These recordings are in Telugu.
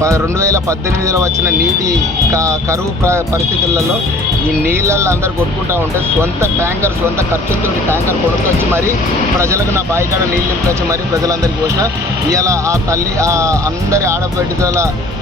2018లో వచ్చిన నీటి కరువు పరిస్థితులలో ఈ నీళ్ళల్లో అందరు కొట్టుకుంటూ ఉంటే సొంత ఖర్చుతో ట్యాంకర్ కొనుక్కొచ్చి మరి ప్రజలకు నా బాయికాడ నీళ్ళు నింపుకొచ్చి మరి ప్రజలందరికీ పోసిన ఇవాళ ఆ తల్లి అందరి ఆడబిడ్డల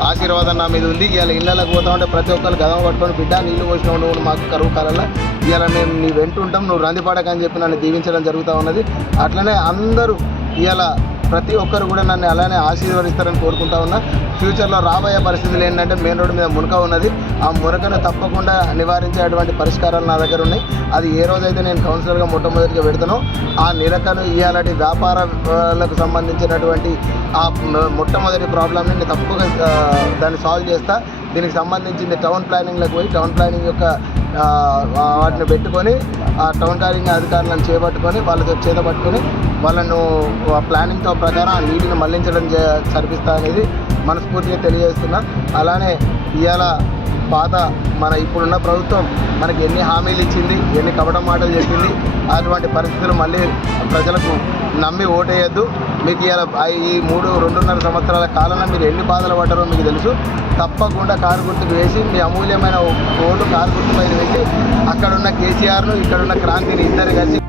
ఆశీర్వాదం నా మీద ఉంది. ఇవాళ ఇళ్ళకి పోతా ఉంటే ప్రతి ఒక్కరు గదం పట్టుకొని బిడ్డ నీళ్లు పోసినావు నువ్వు మాకు కరువు కాలంలో ఇవాళ మేము నీ వెంటుంటాం నువ్వు రందిపడకని చెప్పి నన్ను దీవించడం జరుగుతూ ఉన్నది. అట్లనే అందరూ ఇవాళ ప్రతి ఒక్కరు కూడా నన్ను అలానే ఆశీర్వదిస్తారని కోరుకుంటా ఉన్నా. ఫ్యూచర్లో రాబోయే పరిస్థితులు ఏంటంటే మెయిన్ రోడ్డు మీద మునక ఉన్నది. ఆ మునకను తప్పకుండా నివారించేటువంటి పరిష్కారాలు నా దగ్గర ఉన్నాయి. అది ఏ రోజైతే నేను కౌన్సిలర్గా మొట్టమొదటిగా పెడతానో ఆ నిరకను ఇవాళ వ్యాపారాలకు సంబంధించినటువంటి ఆ మొట్టమొదటి ప్రాబ్లమ్ని నేను తప్పకుండా దాన్ని సాల్వ్ చేస్తా. దీనికి సంబంధించింది టౌన్ ప్లానింగ్లకు పోయి టౌన్ ప్లానింగ్ యొక్క వాటిని పెట్టుకొని ఆ టౌన్ ప్లానింగ్ అధికారులను చేపట్టుకొని వాళ్ళతో చేతపట్టుకొని వాళ్ళను ప్లానింగ్తో ప్రకారం ఆ నీటిని మళ్లించడం జరిపిస్తా అనేది మనస్ఫూర్తిగా తెలియజేస్తున్నా. అలానే ఇవాళ మన ఇప్పుడున్న ప్రభుత్వం మనకి ఎన్ని హామీలు ఇచ్చింది, ఎన్ని కపట మాటలు చెప్పింది, అటువంటి పరిస్థితులు మళ్ళీ ప్రజలకు నమ్మి ఓటేయద్దు. మీకు ఇవాళ ఈ 2.5 సంవత్సరాల కాలంలో మీరు ఎన్ని బాధలు పడ్డారో మీకు తెలుసు. తప్పకుండా కారు గుర్తుకు వేసి మీ అమూల్యమైన ఓటు కారు గుర్తు పైన వేసి అక్కడున్న కేసీఆర్ను ఇక్కడున్న క్రాంతిని ఇద్దరు కలిసి